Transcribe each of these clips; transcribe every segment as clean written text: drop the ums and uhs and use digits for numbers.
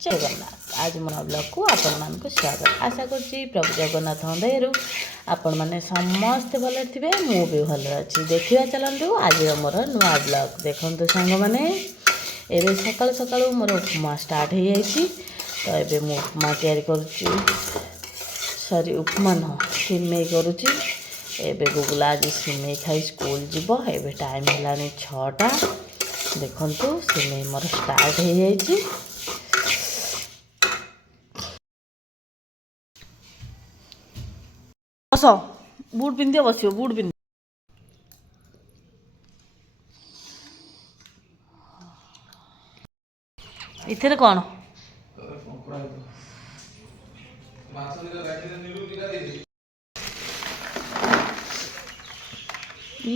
जय जगन्नाथ। आज मोर ब्लॉग को आपण मानक स्वागत। आशा करछि प्रभु जगन्नाथ दयारू आपण माने समस्त भल थे मु भी भल अच्छी। देखा चलतु आज मोर नुआ ब्लॉग देखते सांग मैंने एवं सकाल सकाल मोर उपमा स्टार्ट हो जाइए। तो ये मु उपमा तैयारी करी उपमा न सिमेई करुच्ची। एबे गुगुला आज सिमेई खाई स्कूल जीव। एबे टाइम है 6टा। देखंतु सिमेई मोर स्टार्ट हो जाइए। बस बुट पिंधि बस बुट पिंधि इथे कौन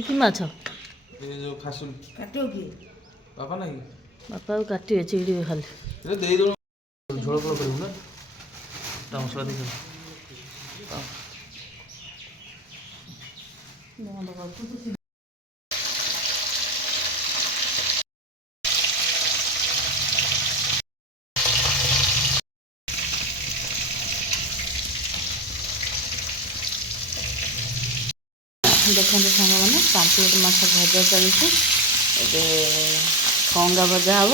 कि माछ जो खासुल काटियो की बापा नहीं बापा को काटिए चिड़ी खाली रे दे दो झोल झोल करू ना टाइम स्वाद दे देखते सांग मैंने पांपलेट माछ भजा चलती। खंगा भजा हम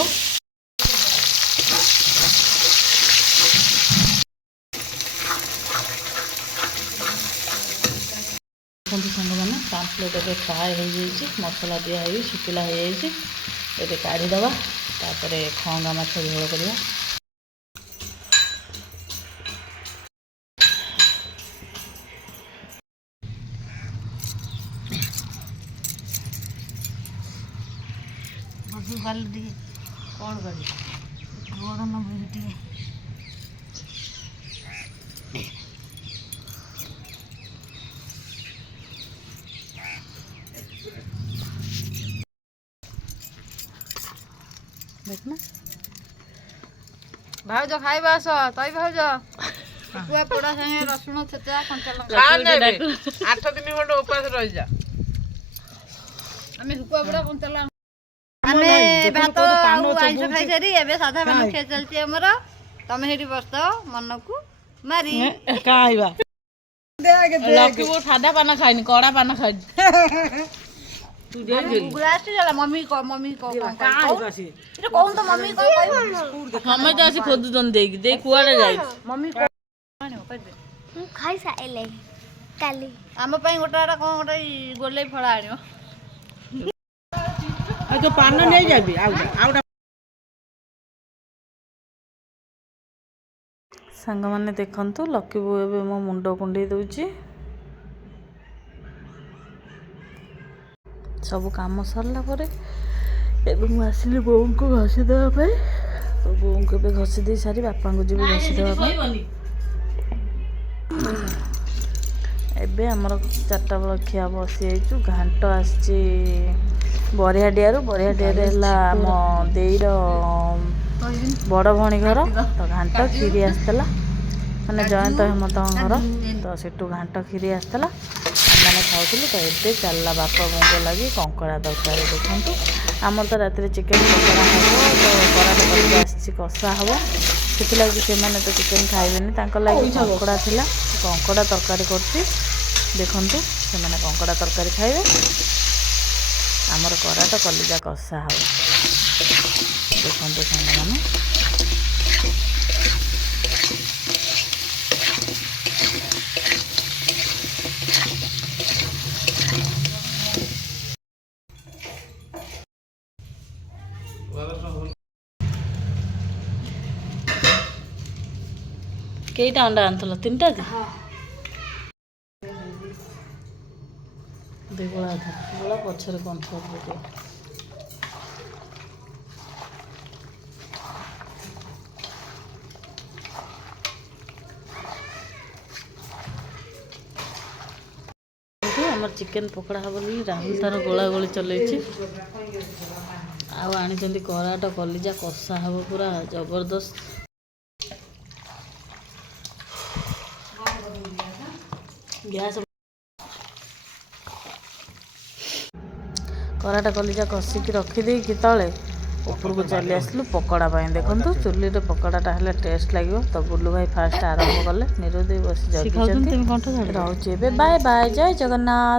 देखते सांग मैंने पांपलेट ए फ्राए हो मसला दिया शुखला हो जाए। काढ़ीदवा खंगा माछ झोल करवा। कौन कर देखना भाउज खाइबा आस तई भाउज कुआ पोड़ा संगे रसुण छेचा कंचा लंका 8 दिन खंड उपास रही जा। आमे कुआ पोड़ा कंचा लंका आमे भात आइंस खाई सारी एबे साधा बन खे चलती हमर। तमे हेडी बसतो मन को मारी खाइबा लकी वो सादा पाना खाइनी कड़ा पाना खाइ तू दे गेली गुलास चला मम्मी को का आइबासी इरे कहूं तो मम्मी को हमें तो आसी खोद दन देगी दे कुआडे जाई मम्मी को माने ओपे दे खाई साइले काली आम पई गोटाटा कोन गोटा गोले फळा आनियो आ तो पान नहीं जाबी आउडा सांग मैंने देखंतु लकी बो एबे मो मुंडो कुंडे दउची। सब काम सरला परे एबे मु आसिली बोऊ को घसी देबा पे। तो बोऊ को एबे घसी दे सारी बापा को जीव घसी देबा पे। एबे हमर 4टा बेला खिया बसी आइचु। घांट आछि बरियाडियारू बरियाडियाला मो देईर बड़ भणी घर। तो घांट खीरी आसला माने जयंत हेमंत घर। तो सेठू घांट खीरी आसला मैंने खाऊलु। तो ये चलला बापा बोंग लगी कंकड़ा तरकारी। देखु आमर तो रात चिकेन पकड़ा हम। तो कराटा कर कषा हम से तो चिकेन खाइबेनि लगी कंकड़ा थिला कंकड़ा तरकारी करती। देखु से कंकड़ा तरकारी खाइबे आमर कराटा कलिजा कषा हम। देखु सांग मैंने केटा अंडा आंतल 3टा दे गोला गोला पछरे कौन सब दे हमर चिकेन पकड़ा हम बोली राहुल तार गोला गोली चलैछि। आनी कराटा कलिजा कषा हम पूरा जबरदस्त। गैस कराटा कलिजा कषिकी रखिदे कि तले ଉପରକୁ ଚାଲି ଆସିଲୁ ପକୋଡ଼ା ପାଇଁ। ଦେଖନ୍ତୁ ଚୁଲିରେ ପକୋଡ଼ାଟା ହେଲେ ଟେଷ୍ଟ ଲାଗିବ। ତ ବୁଲୁ ଭାଇ ଫାଷ୍ଟ ଆରମ୍ଭ କଲେ, ନିରୁଦେଇ ବସି ଜଗିଛନ୍ତି। ରହୁଛି ଏବେ, ବାଏ ବାଏ, ଜୟ ଜଗନ୍ନାଥ।